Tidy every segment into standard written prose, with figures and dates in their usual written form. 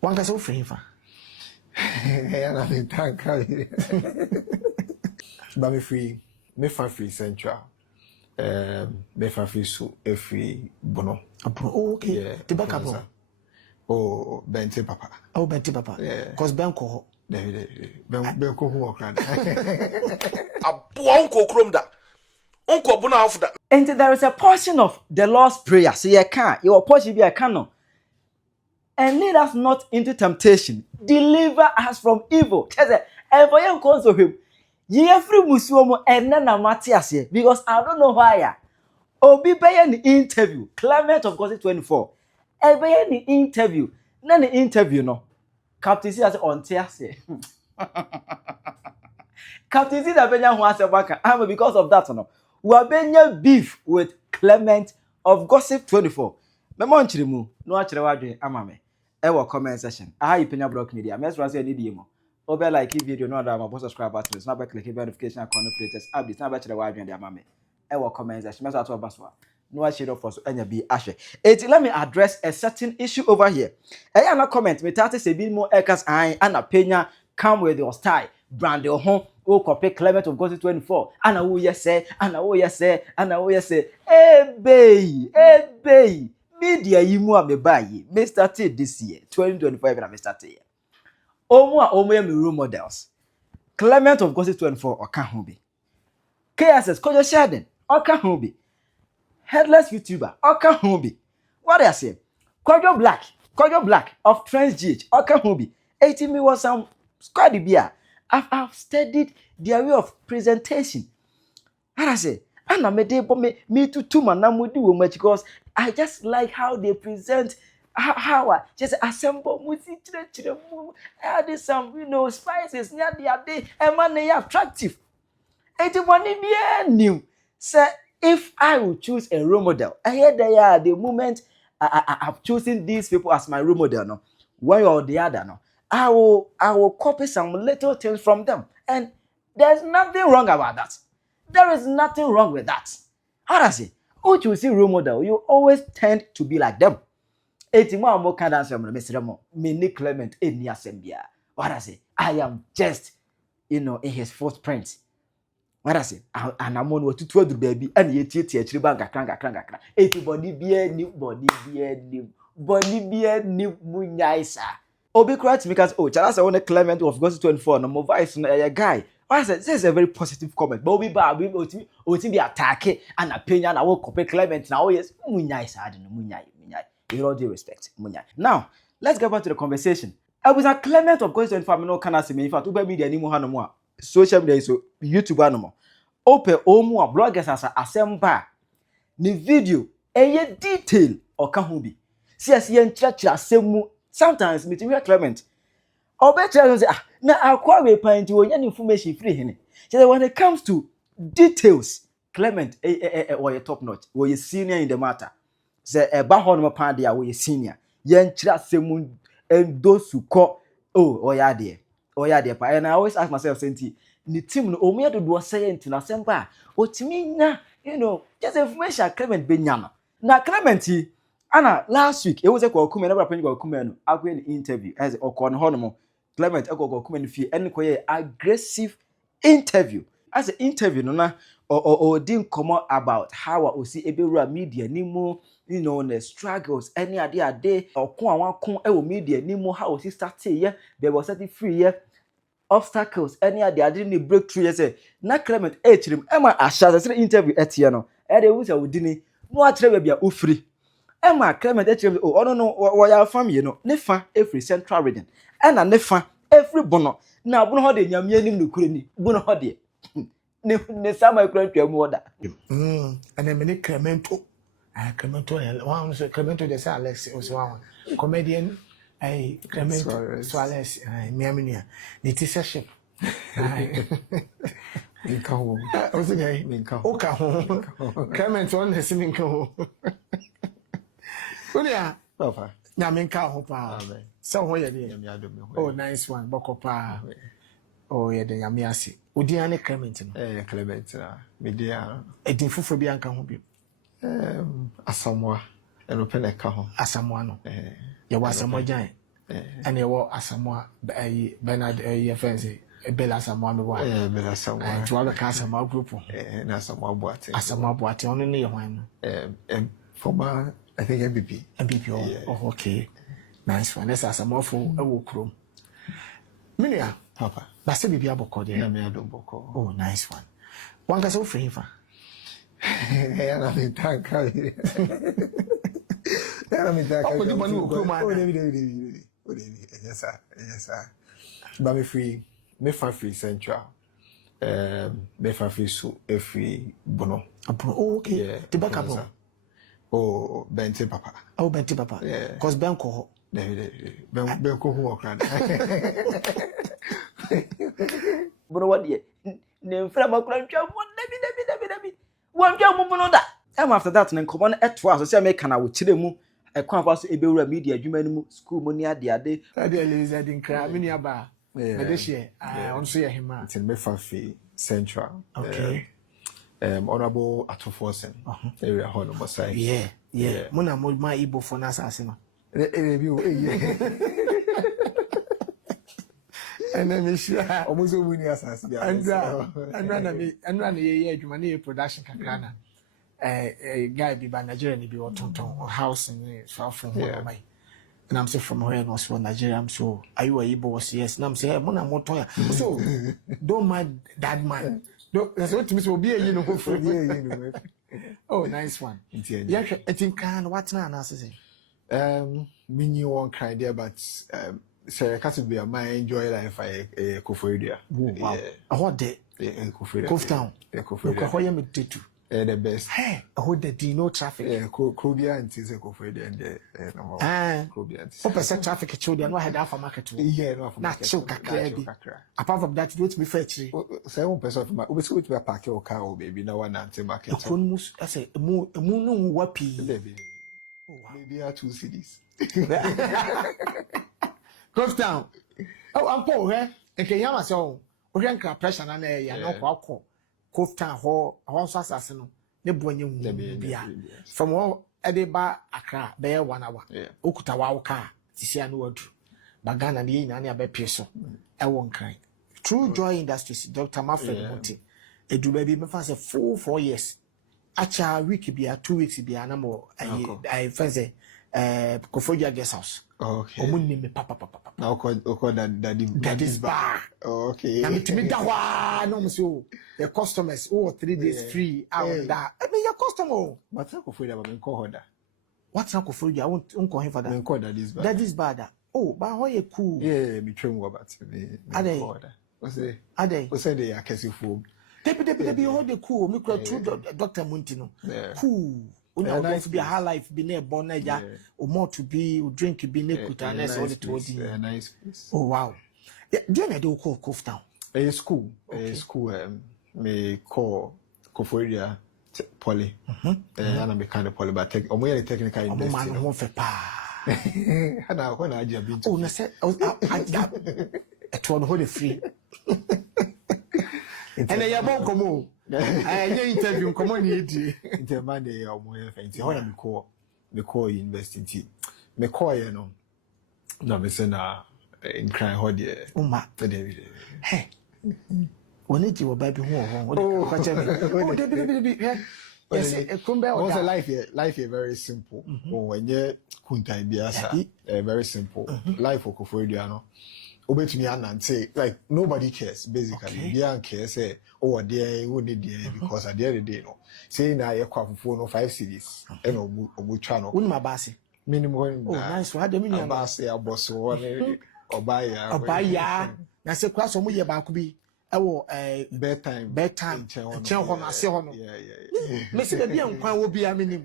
One can so free for. And I mean, thank you. But me free central. Me free so free bono. Oh, okay. Yeah. The back up. Oh, Bente Papa. Oh, Betty Papa. Yeah. Cause Benko. Ben ko ho okran. Aboa unko krom da. Unko bona afu da. And there is a portion of the Lord's Prayer. So you can't. Your portion be a canon. And lead us not into temptation. Deliver us from evil. And for you cause of him. Ye free musuomo and then Matthias because I don't know why. Obi be the interview. Clement of Gossip 24. Be the interview. Then the interview no. Captain C has on Tiase. Captain C that benya who has a back. Because of that no. We are benya beef with Clement of Gossip 24. Memo nchirimu no achire wadwe amame. Ewo comment section. Aha ipenya block media. Mess run say need yemo. Obe like video no other my subscribe button. So na click notification icon no latest updates. Na ba chire wadwe de amame. Ewo comment section. Mess ato baswa. No I share for so enya bi ahwe. Let me address a certain issue over here. Eya na comment me tate say bi mo ekas an ana penya come with your style. Brand your home. O copy Clement of Gossip 24. Ana wo yes say, ana wo yes say, ana wo yes say. Hey bay. Media yimu a me bayi. Me started this year, 2025 and I started. Omo ya me role models. Clement of Gossip 24 oka ho bi. KSS Kojo Sheldon oka ho bi. Headless YouTuber oka ho bi. What I say? Kojo Black of Trends GH oka ho bi. 80 me was some squad bia. I've studied their way of presentation. What I say? And I made me too man much because I just like how they present how I just assemble music add some spices near the day and man they are attractive. It money be new. Say if I would choose a role model, I hear they are the moment I've chosen these people as my role model no one or the other no I will copy some little things from them and there's nothing wrong about that. There is nothing wrong with that. How does it? Who you see role model, you always tend to be like them. Etimo mo can answer me Clement in Yasembia. What does it? I am just in his footprint. What does it? And I'm on what to do baby and ye tea bank cranga. Body be new munyaisa. Obi correct me because Charles I want a Clement of Gossip 24 no more vice a guy. I said this is a very positive comment. But Obi ba be attack and opinion I will copy Clement now yes munyaisa I don't know munyai. You all due respect munyai. Now let's get back to the conversation. I was a Clement of Gossip 24 no can say me in fact Uber media anymore no more social media so YouTube no more. Open omo bloggers as assemble the video a detail or can ho bi. See as yen church asemu sometimes me to Clement. Or better say na akwa we pint we yan information free hene. So when it comes to details, Clement or top notch, we senior in the matter. Say e ba ho no pa dia we senior. Yen chira semu and those who call oyade pa. And I always ask myself senti the team no omo do do say enti na semba otimi nya just information Clement be nya na Clement Anna last week it was a call never pen go come an interview as a con honomo Clement go come fee and aggressive interview as an interview no na or didn't come out about how I see ebewura media nimu the struggles any idea day or kon media nimu how we start here there was certain free here obstacles any idea didn't break through say na Clement him Emma asha say interview etie no e dey wuse wodini no atrebe bia ofri Emma Clement no ya family no nefa every central region and nefa every bono na bono ho de nyame anim no kure ni bono ho de ne sama kura twa mu oda And then many Clemento. Clemento one say Clemento the say Alex was one comedian Clemento so Alex Miaminia the teacher ship. Minka ho. What's the guy? Minka. Oka ho. Clement on the singing ho. Udia. Papa. Na minka ho pa. So ho ye dey. Oh nice one. Boko pa. Oh ye dey yami ase. Udia ne Clement no. Clement na. Media. Edin fufo bi anka ho bi. Asamoah. Eno pe na ka ho. Asamoah no. Ye wa Asamoah jan. and you were Asamoah Bernard Fancy. Bella Samoa me wa Bella Samoa and to other Casamouth group na Samoa Boate Asamoah Boate only near one former I think MVP oh okay nice one let's Asamoah for a walk room Minia papa but say bibi aboko there na me adoboko oh nice one one ka so free fa na me tanka na me tanka oh the money okro man oh yes sir but me free me fa free central me fa free so free bono oh okay the back up oh bente papa cause ben ko ben ko ho okran Bono what ye ne mfra makura ntwa mo dabi wan twa mo bono da after that ne nkomo no eto aso se me kana wo kire mu ekwan fa so ebewura media adwuma ni mu school mo ni ade Elisa din kra minia ba na de share on so ye hima it's in me fa free central okay honorable Atoforsen area hall on side yeah mona mo ma ibo for na asase no and then me share almost a winning asase and na ye adwuma na production kakra na guy bi ba Nigeria ni bi otonton house ni so from home mai and I'm say from where no so Nigeria I'm so are you a Igbo was yes and I'm say hey mona moton ya so don't mind that man that's what me so be a you know for oh nice one yeah I think can what na na say me new one kind there but say can be my enjoy life I Koforidua wow what day Koforidua Koftown ko ya me tetu the best hey hold the no traffic Krobia and is Koforidua and no Krobia what percent traffic children no head after market no na chill kakra bi apart from that it be fair chiri say 1% of my we see to park your car baby na one anti market ekonmus say mu no wapi maybe are 2 cities Koftown oh ampo he nke yama se o hwe nka pressure na na ya no kwa akọ Koftown ho so asase no ne bonye hu bia from all edeba Accra be 1 hour okuta wa car tisia no wadu bagana ne yina ne abepie so e won kan True Joy Industries Dr. Mafred Monte eduba bi me fa say 4 years acha week bia 2 weeks bia na mo I fancy Koforidua guest house okay omunni me papa now call that is bar okay na mitimi da wa no mo so the customers 3 days free out that I mean your customer but Koforidua ba me call hoda what's na Koforidua unko he for that me call that is bad oh but how you cool yeah me train what about me hoda what's say they are kesifo Debi hold the cool me True Dr. Monte no cool una nice be a high life be near Bonaja or more to be drink be near Kutanes all the told you nice place oh wow then I do call Koftown school me call Koforidua Poly and me kind of Poly but o mo technical university man won fe pa na when I just been oh na say it won hold free and ya bon komo I interview komo ni edi interman dey o mo fe nti when me call university me call you know na me say na in cry hold there uma hey woni ji wo ba bi ho ho ka che oh debi yes kumbe o da life here very simple when you kuntan biasa very simple life for Koforidua no obetumi anante like nobody cares basically they don't care say oh there who need there because at the end of the day no say na ye kwafufu no 5 cities and obutwa no woni mabase minimum oh nice so how the minimum mabase aboso one obaya na se kwa so mo ye ba ko bi ewo bedtime chen ho na se ho no me se be ankwan wo bia minim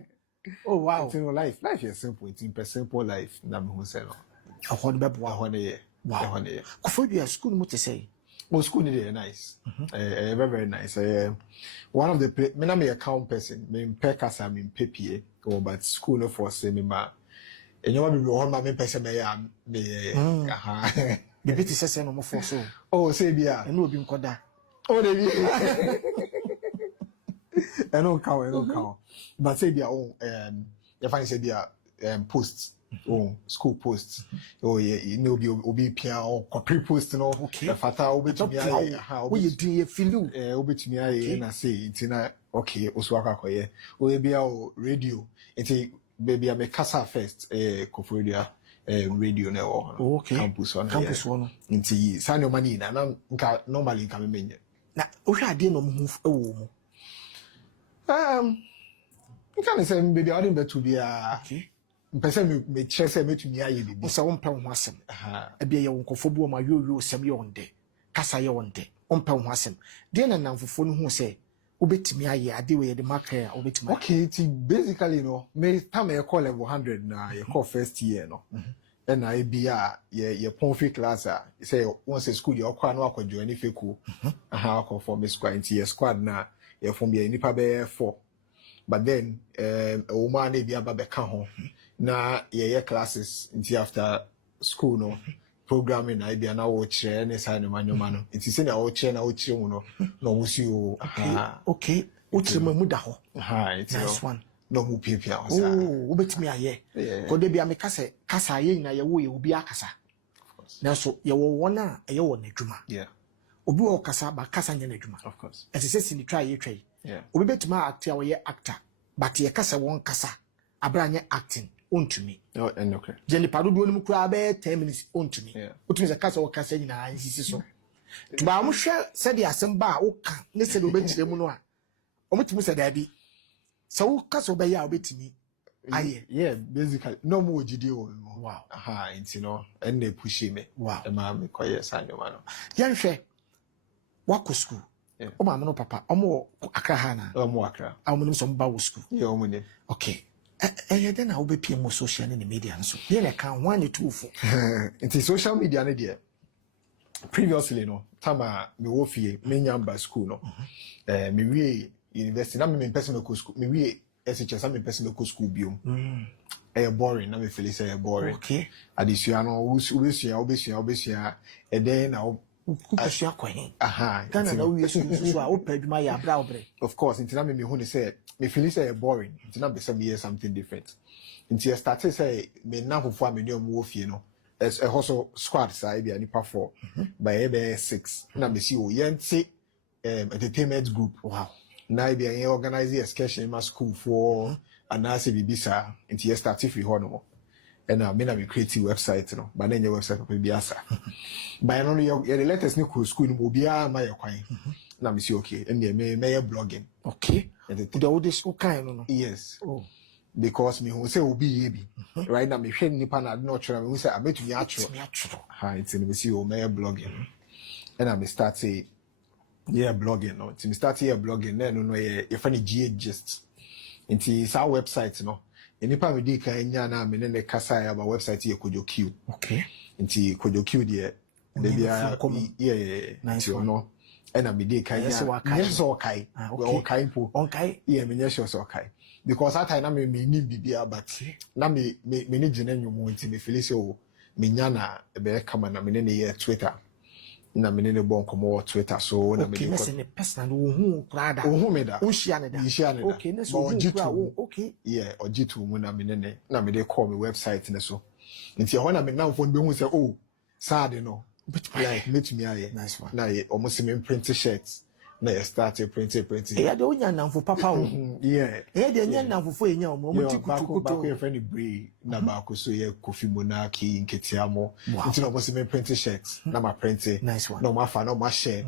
oh wow life is simple it's in simple life na me hu say no ahon be bo ahon ye wow Koforidua school mo te say school is nice very very nice one of the me na me account person me pekasa me pepie but school no for say me ma enyo ma bi ho ma me pese me ya me aha the bit is say no mo for so oh say bia eno obi nkoda oh dey bi eno count but say bia oh you find say bia post oh school posts oh yeah you know obi pia or corporate post no fata obetumi aye ha we din ye filu obetumi aye na say ntina okay oso akakoye o bia o radio nti baby am kasa first Koforidua radio na wo campus on nti sane mani na nka normally nka memenye na ohwe ade no mu ewo mu nka ne say baby I didn't bet to be mpese me kire say metumi aye bibi so wo mpɛ ho asɛm ebia ye wonkofo bu ma yoyo sɛm ye wonde kasa ye wonde wo mpɛ ho asɛm de na namfofo no hu sɛ obetumi aye ade we ye de maka a obetumi okay ti basically no me time e call level 100 na ye call first year no and I be ye ponfi class say once school you akwa no akwadwo ani feku akwa form squad into squad na ye form be nipa be 4 but then woman na be aba be ka ho na ye classes into after school no programming na be na wo kire ne sa ne manyoma no it is na wo kire mu no no wo si o okay wo kire mu da ho nice one no mu pipia o sa wo betimi aye ko de bia me kasa aye na ye wo ye obi akasa of course na so ye wo wona ye wo na adwuma obi wo kasa ba kasa nya na adwuma of course ese ni try ye twai obi betimi act ya wo ye actor but ye kasa won kasa abranye acting ontumi okay jeni padu do nim kura be 10 minutes ontumi otumi se kasa wo kasa nyina ansisi so ba mo hwe se de asem ba wo ka ne se de obetire mu no a omutumi se da bi so wo kasa be ya obetimi aye basically no mo ojide o wow nti no en na push me wow e ma me koye sanyo no yan hwe wako school o ma no papa omo Accra ha na omo Accra amunim so mba wo school omo ne okay then I will be PM social and media and so. Then I can 1 or 2 for. It is social media media. Previously, no, Tama me wofie, me nyamba school no. Me we university na me person me school. Me we SHS me person me school biom. Boring na me feel say boring. Okay. Adisua no obesua e den na ukosua kwen. Kana na we school so a opaduma ya bra obre. Of course, intina me hu ne say me feel say boring. Intina be say me something different. Inti started say me na fofo a me ne omo wofie no. As a hustle squad side be nipa 4 by ebe 6 na me see o yenti entertainment group wow na be an organize excursion in my school for anase bibisa inti started free ho no and na me create website no but na nye website pe biasa by no you the latest ni school no obi a ma ye kwan na me see okay and me blogging okay the oldest kind no yes because me who say obi ye bi right now me hwe nipa na no try me who say ametumi atro it's in me see o me blogging and I me start say blogging no it's me start blogging no ye funny GH gist into sa website no nipa me di kan nya na me ne kasa ya ba website ye Kojo Q okay into Kojo Q there nice no and I me di kan yes so okay okay po okay me yes so okay because that time na me ni bibia but na me ni gene nwumo nti me feel say o me nya na be kama na me ne ye Twitter na me ne bon komo Twitter so na me okay na ne personal wo hu krada wo hu me da wo hia ne da okay na so hu okay ojitu mu na me ne na me dey call me website ne so nti ho na me na mfo be hu say oh sad no like metumi aye nice one na ye almost me print shirts na ye start printing de onya namfo papa o de nya namfo enya o mo ti kutukuto ba ko friend bri na ba ko so ye Kofi Monarchy nketia mo nti na almost me print shirts na ma print nice one no ma fa no ma share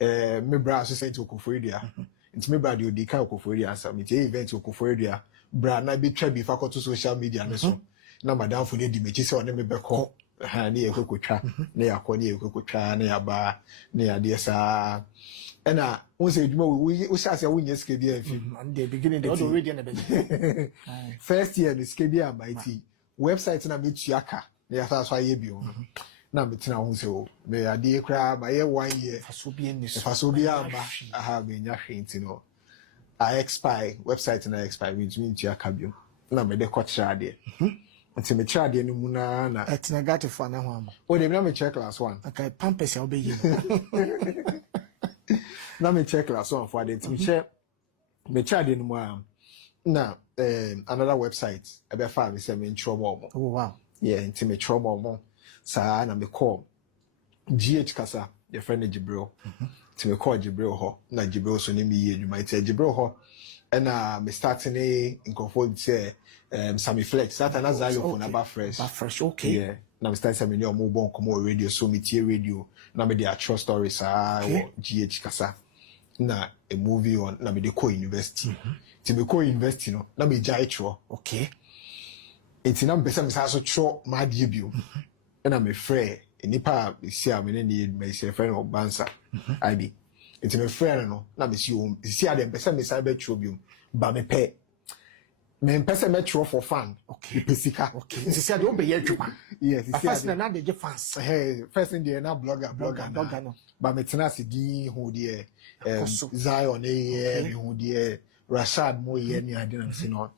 me bra so sent to Koforidua nti me bra de odi ka Koforidua asa me tie event to Koforidua bra na be twa bi fa ko to social media no so na madam fo de di mechi se one me be ko ni ye kokotwa na yakọ ni ye kokotwa na yaba na yade sa ena won say djuma we say won yes ke dia fi and the beginning the already na be first year ni ske dia mighty website na metu aka na ya sa so aye bi o na metina won say o me ade kra ba ye 1 year faso bi ni so faso bi aba aha be nya hwenti no I expire website na expire which mean tu aka bi na me de kotra de nti me try de no mu na etnagate for na ho am o de na me check class 1 okay pampers ya obeyi na me check class 1 for de nti me try de no mu am na another website ebe fa me say me ntro Oh wow. yeah nti me tro mo saa na me call GH kasa your friend Jibril nti me call Jibril ho na Jibril so ne me yi adwuma nti Jibril ho na me start ne nkofo say Sammy Flex that na xylophone aba fresh okay yeah na me start say me ne omo bon komo radio so me tie radio na me dey a true stories GH kasa na a movie on na me dey co university ti me co university no na me jai tro okay enti na me pese me sa so tro ma de bio na me frɛ nipa si a me ne me se frɛ no bansa ib enti me frɛ no na me si a dem pese me sa be tro bio ba me pɛ me pese me tro for fun okay pesika okay si a de obe ye dwuma yes si first na dey fans first in the na blogger no ba me tena se di hu de Zion me hu de Rashad mo ye ni ade na se no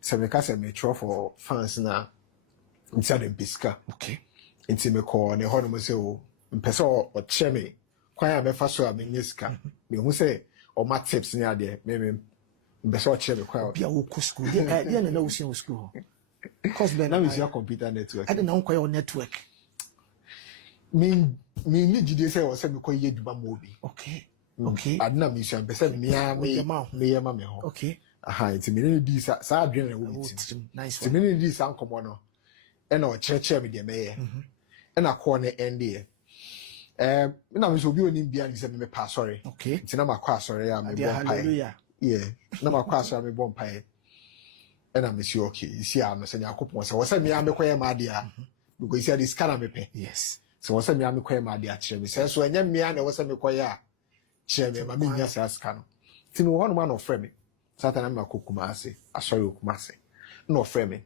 se me ka se me tro for fans na ntia de biska okay nti me ko ne ho no mo se o mpese o che me kwan a be fa so a me nyeska me hu se o ma tips ni ade me mpese o che me kwan bia wo ko school dia na wo si school cause ben na we see a computer network ade na nko your network me ni jide se o se me ko ye duba mo bi okay okay adna me so mpese me yema me ho okay aha nti me ne di sa adwen na wo bi nice one nti me ne di sa nkomo no na o cheche me de meye na ko ne ende na me so bi oni bia ni se me pa sorry okay nti na makwa sorry ya me bon pai hallelujah yeah na makwa sorry me bon pai na me si okay isi a no se nyakopon se wo se me ya me koye ma de a because isi a this kana me pe yes so wo se me ya me koye ma de a kire me se so enya me ya na wo se me koye a kire me ma me nya sa ska no ti no hono ma no frɛ me satana me akokuma ase asori okuma ase no frɛ me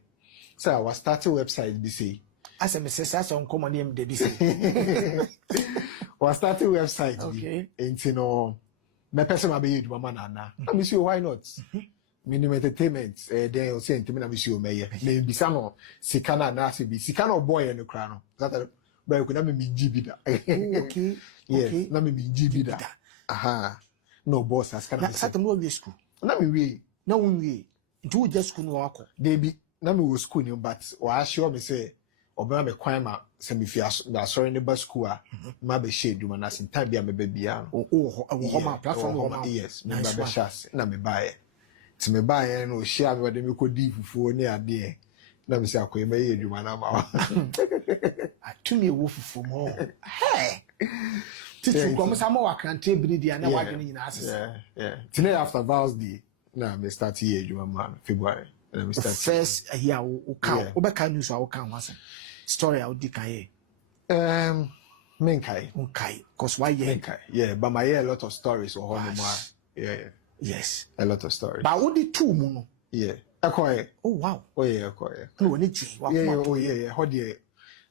so I was starting website bi say ase me se sa so nkomo ne de bi say was starting website okay enti no me person ma be yedu mama na me see why not minimum entertainment then o say enti me na me see o meye me bisa no sika na ase bi sika na boy no kra no that ba ku na me GB da okay yes na me GB da aha no boss as kana satam no we school na me we na won we nti wo just school no akọ dey bi na me wo school ni but wa assure me say obema me kwan ma se me fi asori ne ba school a ma be share duma na sin time bia me ba bia ho ma platform ho yes me ba be share na me buy ti me buy no share me de me ko di fufuo ni ade na me se akoye me ye duma na ma atumi wo fufuo mo hey titi ko mo sa mo wakrante biri dia na wadwe nyina asese yeah today after vows day na me start ye duma ma February na me start first here o kan o be kan news o kan wasa story a odi kan ye menkai okay cause why ye yeah but my hear a lot of stories or how more yeah yes a lot of stories but odi two mu no yeah akoye oh wow oh yeah akoye no woni ji wa yeah oh yeah how there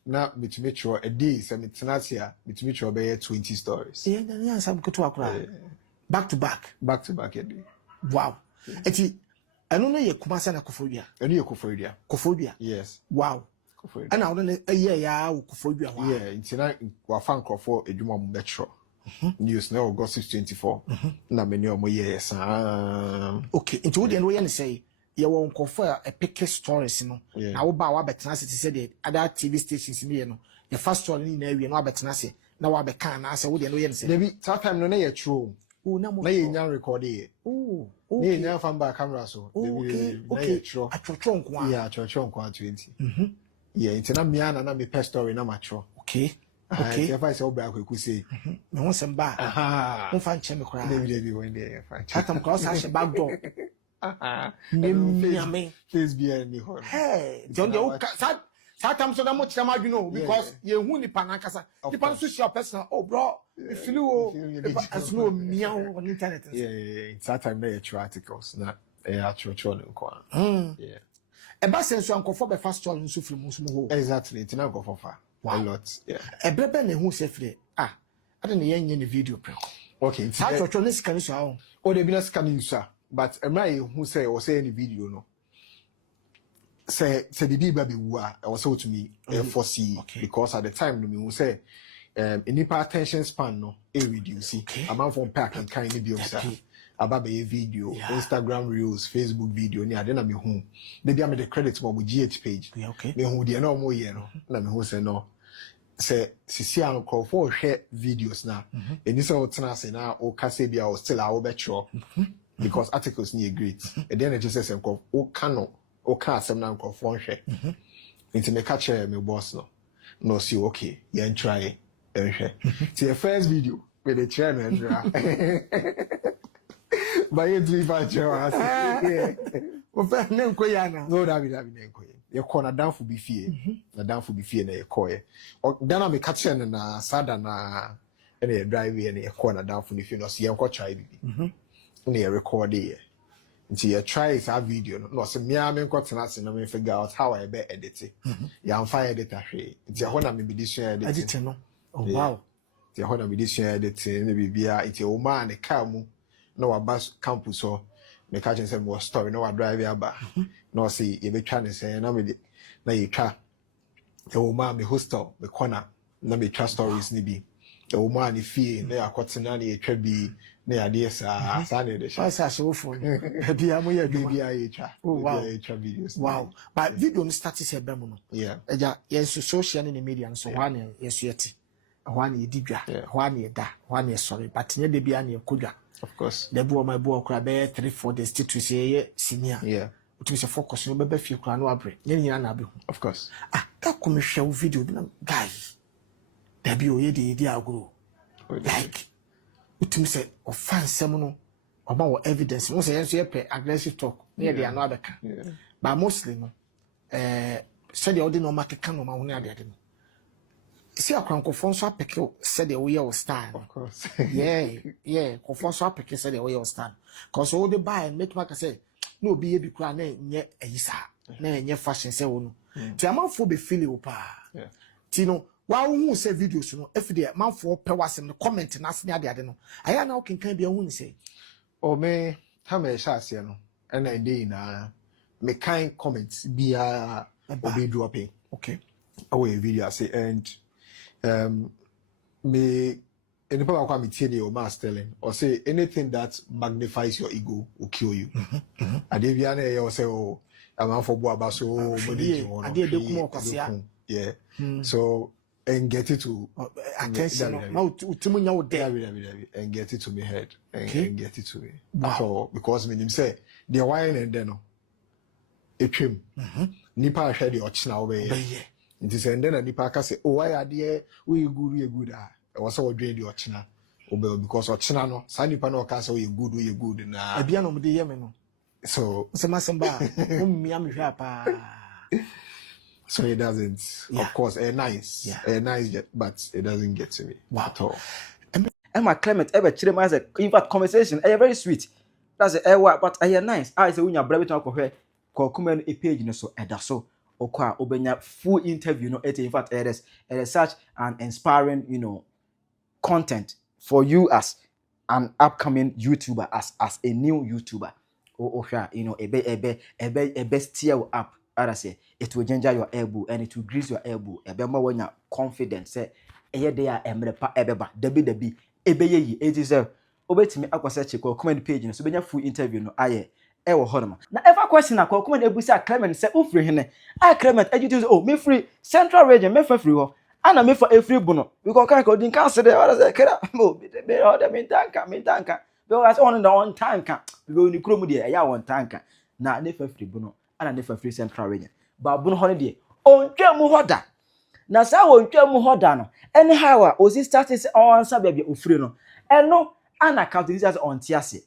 na betumi tro a day say me tenasia betumi tro be 20 stories yeah na sam ko to akura back to back a day wow eti eno no ye kumasa na kofodua eno ye kofodua yes wow kofodua ana ono ne ye ya kofodua wa yeah intina wa fan krofo edwuma mo metro news na August 24 na meni omo ye sa okay into wo de no ye ne say ye won kofo a pick stories no na wo ba wa betena se say the other TV stations ni ye no the first story ni na awie no abetena se na wa be kan na se wo de no ye ne say debi that time no na ye true na ye nya record ye okay ye nya fan ba camera so okay atwotwo nko yeah atwotwo nko 20 yeah intina mia na me pet story na matro okay if I say oba akweku say me ho sem ba mo fa nche me kora debi when dey fa nche atam cross a back door me face be ni ho hey don dey satam so na mo chira ma dwuno because ye hu ni panakasa ni pan so share person oh bro if you o as no mia on internet yeah it's that time na true articles na atwotwo nko yeah e ba senso ankofo be fast story nso free nso mo ho exactly it's na ankofo fa a lot yeah e brebe na hu se free ade ne yenye ne video pre okay it's atwotwo ne scan so ha o de bi na scanning so but am I who say o say any video no say the ba be wu a o say to me foresee because at the time no me who say any attention span no e reduce amount from pack and kind be obsa about my video, Instagram reels, Facebook video, ni ade na me hu. They be am the credit mo GH page. Yeah, okay. Me hu de na mo ye no. Na me hu say no. Say sisi an for share videos na. Eni say o tena say na o ka say bia o still a o be tro. Because articles ni great. And then it just says o ka asem na nko for share. Nti me catch me boss no. No see okay, yen try share. See the first video with the chairman. But you do find your yeah. Well, name Koyana. No, that be nenkoye. You call na down for be fear. Na down for be fear na you call ye. Or then I me catch na sada na any drive and you call na down for the fear. No see you go try bibi. Na you record it. Until you try that video. No say me a me go tena se na me figure out how I be edit it. Ya am fire edit ahwe. Until ho na me be this edit. Edit no. Oh wow. Until ho na me this edit na bibia until o man e ka mu. No wa bus campus so me catch and say more story no wa drive aba no see you be trying to say na me na you try e wo ma me hostel me corner na me try stories ni bi e wo ma ni fie na ya kwotena na ye twa bi na ya de sa na de sha Sa so phone. Bi am ye bi ya ye twa wow ye twa videos wow but video no start say be mu no yeah eja yes social in the media so wha na yes yeti wha na yedi dwa wha na yeda wha na sorry but nye de bia na yekodwa. of course The boy my boy kura be 3-4 days to say senior. yeah Uti se focus no be fie kura no abre. Nyina na be. of course Ka come share video bi na guy. Da bi o ye de agro. Like uti se offense no oba wo evidence. No say yenso ye pe aggressive talk. Na de ano abeka. But mostly no said the no makeka no ma ho na de no. See a crankofon so apeke said the way stand. of course yeah kofon so apeke said the way stand. Cause all the buy make make say no be bi kura na nye ayisa na nye fashion say wo no. Ti amanfo be feel o pa. yeah Ti no wa hu say videos no everyday manfo pe wasem no comment na ase ne ade no. Aya na o kenkan bia hu ni say o me ha me sha ase no and I dey na me kind comments bia obi dropping okay. away video I say and me any people come tie the Omar telling or say anything that magnifies your ego will kill you. Adebia na you say oh am for bo aba so yeah. So and get it to attention no utimunya wo there and get it to me head and get it to me. So because me him say the wine and then no etwem nipa hwe the ochina wo be it is and then a nipa ka say oh why are there we good ah e was so drain the ochina obe because ochina no sa nipa no ka say we good na abia no de ye me no so se masamba ummi am hwa pa so it doesn't of course nice but it doesn't get to me at all. Emma Clement ever chire ma say in fact conversation very sweet that's but nice I say unya bra beto akọ ko kuma no page no so eda so okwa obenya full interview no in fact it is such an inspiring content for you as an upcoming YouTuber as a new YouTuber ebe steer up I say it will ginger your elbow and it will grease your elbow ebe ma wanya confidence say eye dey a emrepa ebeba debi ebe ye it is obetimi akwase check ko comment page no so benya full interview no aye e wo honoma na ever question akọ comment ebusi Clement say ofri hene Clement ejutu say oh me free central region me free ho ana me for free buno because kan ko din kan say what say kera mo be the me tanka because on the on tanka be oni krom de ya on tanka na ne free buno ana ne free central region ba buno ho ne de ontwa mu hoda na sa ontwa mu hoda no anyhow a osi start say on sa bia ofri no eno ana Captain Sias on tiase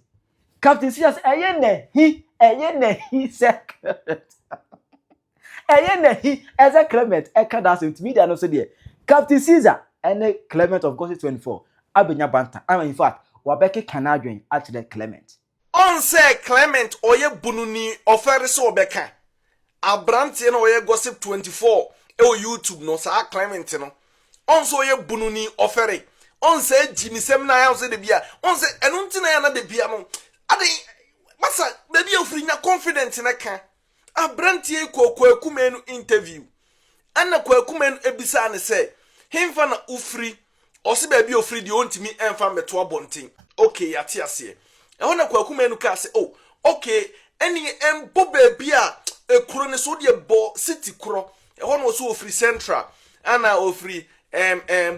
Captain Sias eye na hi secret eye na hi as a Clement eka das into media no so there Captain Caesar and Clement of Gossip 24 abenya banta in fact wabeke kanadwen at the Clement on say Clement oye bununi offer so obeka abrante no oye Gossip 24 YouTube no sa Clement no on so oye bununi offer on say Jimmy Semna ya say de bia on say enunti na ya na de bia no ade masa baby ofri nya confident na ka abrante kwakumenu interview anna kwakumenu ebisa ne say himfa na ofri osi baby ofri de ontimi emfa meto abonten okay yate ase ɛhɔ na kwaku menu ka say oh okay any embo baby a ekuro ne so de bo city kuro ɛhɔ na so ofri central ana ofri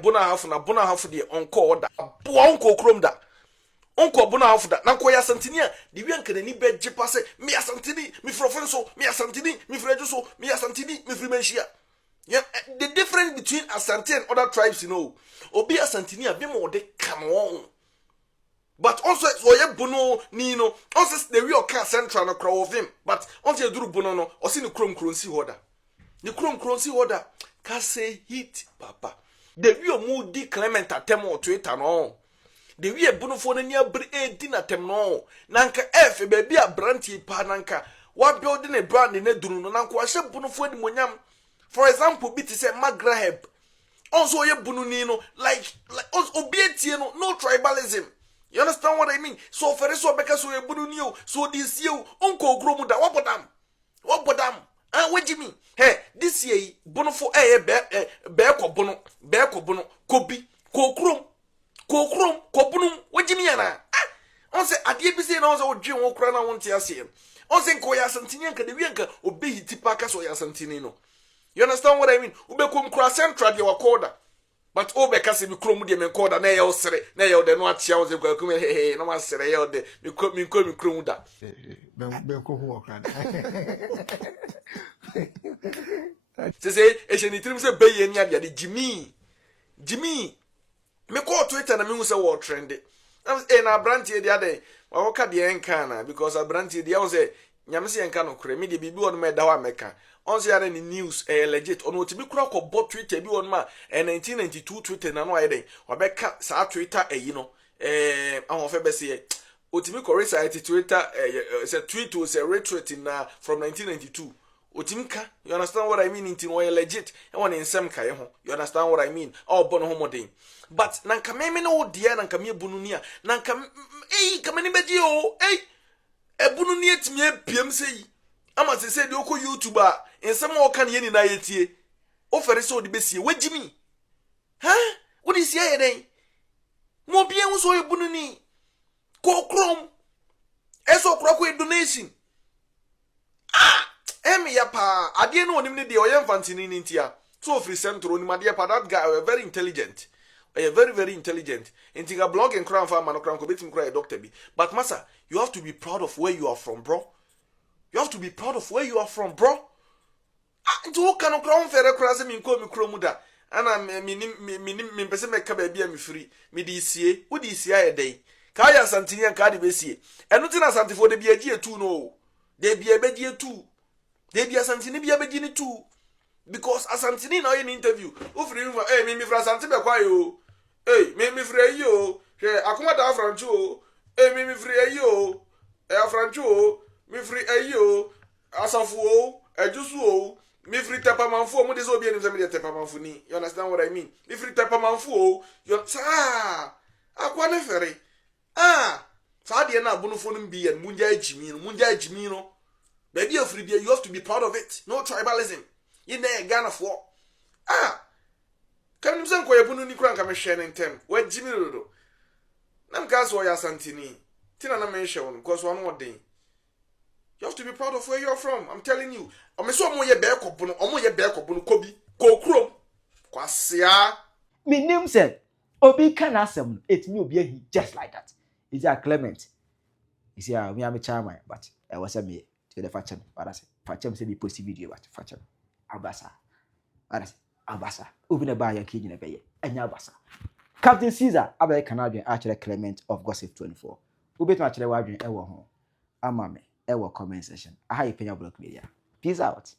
bona half de onko order bo onko krom da onko bona half da na ko ya santini a de wi anka ni be gye pa say me asantini me frofon so me asantini me frejo so me asantini me fri manhia. Yeah, the difference between Asante and other tribes, you know, obi Asantini a bit more de come on. But also, so ye bono nino, also the real car central no crow of him. But also you do bono no, or see the chrome croncy order. The chrome croncy order can say hit, papa. The real moody Clement at tem or Twitter no. The real bono for the near dinner tem no. Nanka F, baby a brandy pananka. What building a brand in a dunu, nanko a ship bono for the monyam. For example, BT say Magraheb. Also, ye bununino like obieti no tribalism. You understand what I mean? So for so because we bununio, so this year unko gromuda what bodam? What do you mean? Hey, this year bono for bear bono kobi ko bunum. What do you mean? On say adie bi say na on say odwe won kra na won tie ase. On say ko ya santini anka de wi anka obi hitipa ka so ya santini no. You understand what I mean? Ubekum kura central de wakoda. But obeka se mi krom de me koda na ye osere, na ye de no atia wo ze kwakum he na ma sere ye de mi krom da. Ben ko hu okra. Se e ni trim se beye nya de Jimmy. Me ko Twitter na me hu se wo trend. Na brand e de ade. Wa woka de enka na because a brand e de wo se nyamse enka no kure me de bibi won me da wa meka. On say any news legit on what be kura ko bot Twitter bi on ma 1992 Twitter na no ayde obeka sa Twitter you know ahon fe be say otimi ko recite Twitter say tweet was a retweet na from 1992 otimi ka. You understand what I mean? Inti no legit e won nsem ka ye ho. You understand what I mean? Oh bono ho modern but nanka me no dia nanka me bunu ni a nanka kama ni beji o ebunu ni etimi apiem sei ama se say de oko YouTuber ensem o kan ye ni na yetie o fere so de besie wagimi ha wo di sie ye den mo bia wo so ebunu ni ko krom eso kro ko donation ya pa ade no onim ne de o ye mfantini ni ntia so free centro ni made pa that guy very intelligent very intelligent intiga blogging crown fa man crown ko betim cry doctor bi but massa you have to be proud of where you are from, bro. You have to be proud of where you are from, bro. Nti kan crown fere krase mi nko mi kromuda ana mi pese meka ba bia mi free mi di sie wo di sie ayedai ka ya santini an ka de besie enu ti na santifo de bia gie tu no de bia be gie tu de bia santini bia be gie ni tu because asantini na in interview o free mi fra santi be kwa yo mi free yo hwe akoma da franchu o mi free yo franchu o mi free yo asafu o ejusu o mi free tapamanfu o mo de so bi enu se mi de tapamanfu ni. You understand what I mean? Mi free tapamanfu o yo sa akwa ne fere sa de na abunufo no bi en munja ejimi no baby ofri bi you have to be proud of it. No tribalism. You na Ghana for kan nimse nko yebunu ni kura nka me hwe ne ntem wa jimi rodo nam ka so ya santini tina na me hwe won because one more day you have to be proud of where you're from. I'm telling you. Omeso omo ye be kobu kobi kokrom kwasia me name said obi can asem it me obi he just like that. Is a Clement. You see me am a chairman but I was a me to the fachem but I say fachem say be post video but fachem abasa. Abasa. Obi na ba ya kiji na be ye. Anya abasa. Captain Caesar abai Canadian actually Clement of Gossip 24. Obi to actually wadwen e wo ho. Ama me e wo comment section. Aha ye penya block media. Peace out.